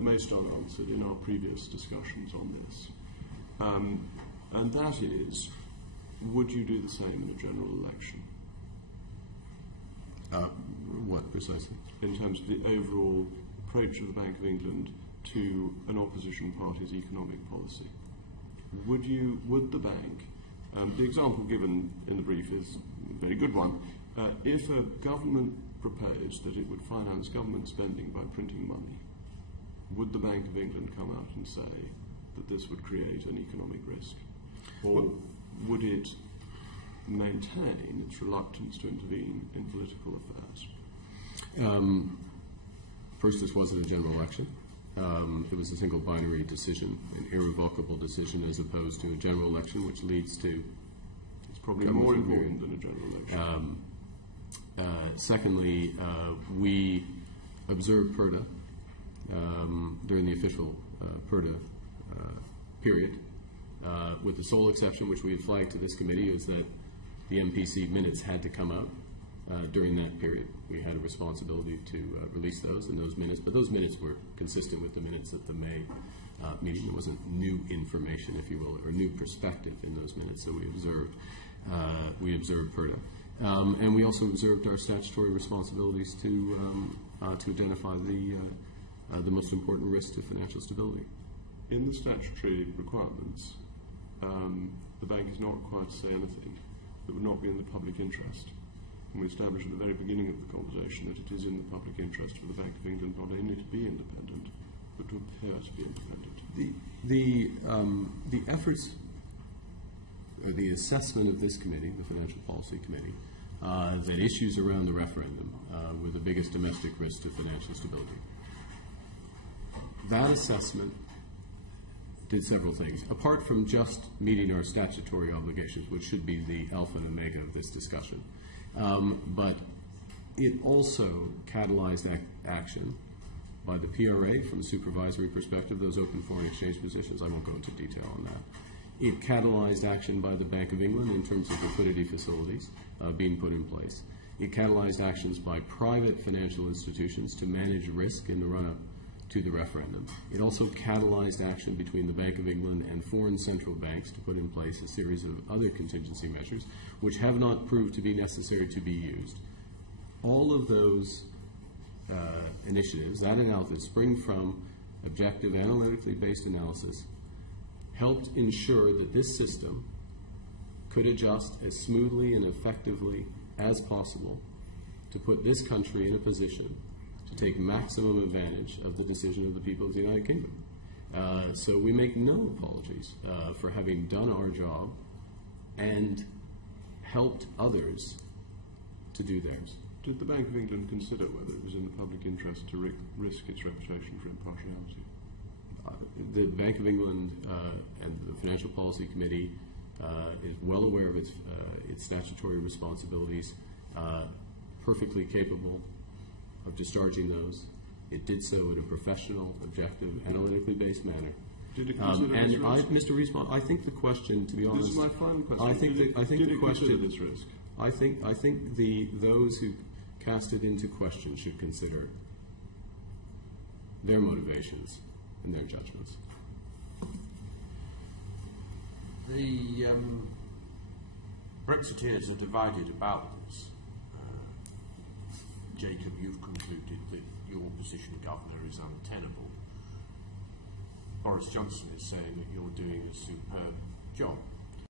most unanswered in our previous discussions on this, and that is, would you do the same in a general election? What precisely? In terms of the overall approach of the Bank of England to an opposition party's economic policy. Would the bank, the example given in the brief is a very good one, if a government proposed that it would finance government spending by printing money, would the Bank of England come out and say that this would create an economic risk? Or would it maintain its reluctance to intervene in political affairs? First, this wasn't a general election. It was a single binary decision, an irrevocable decision, as opposed to a general election, which leads to... It's probably more important than a general election. Secondly, we observed PERDA during the official PERDA period, with the sole exception, which we had flagged to this committee, is that the MPC minutes had to come out during that period. We had a responsibility to release those in those minutes, but those minutes were consistent with the minutes at the May meeting. There wasn't new information, if you will, or new perspective in those minutes that we observed PERDA. And we also observed our statutory responsibilities to identify the most important risks to financial stability. In the statutory requirements, the bank is not required to say anything that would not be in the public interest. And we established at the very beginning of the conversation that it is in the public interest for the Bank of England not only to be independent, but to appear to be independent. The efforts, or the assessment of this committee, the Financial Policy Committee, that issues around the referendum were the biggest domestic risk to financial stability. That assessment did several things. Apart from just meeting our statutory obligations, which should be the alpha and omega of this discussion, but it also catalyzed action by the PRA from a supervisory perspective, those open foreign exchange positions. I won't go into detail on that. It catalyzed action by the Bank of England in terms of liquidity facilities being put in place. It catalyzed actions by private financial institutions to manage risk in the run-up to the referendum. It also catalyzed action between the Bank of England and foreign central banks to put in place a series of other contingency measures which have not proved to be necessary to be used. All of those initiatives, that analysis, spring from objective, analytically based analysis, helped ensure that this system could adjust as smoothly and effectively as possible to put this country in a position to take maximum advantage of the decision of the people of the United Kingdom. So we make no apologies for having done our job and helped others to do theirs. Did the Bank of England consider whether it was in the public interest to risk its reputation for impartiality? The Bank of England and the Financial Policy Committee is well aware of its statutory responsibilities, perfectly capable of discharging those. It did so in a professional, objective, analytically based manner. Did it consider this risk? Mr. Rees-Mogg, I think the question, to be honest, this is my final question. I think did it consider this risk? I think those who cast it into question should consider their motivations and their judgments. The Brexiteers are divided about this. Jacob, you've concluded that your position, Governor, is untenable. Boris Johnson is saying that you're doing a superb job.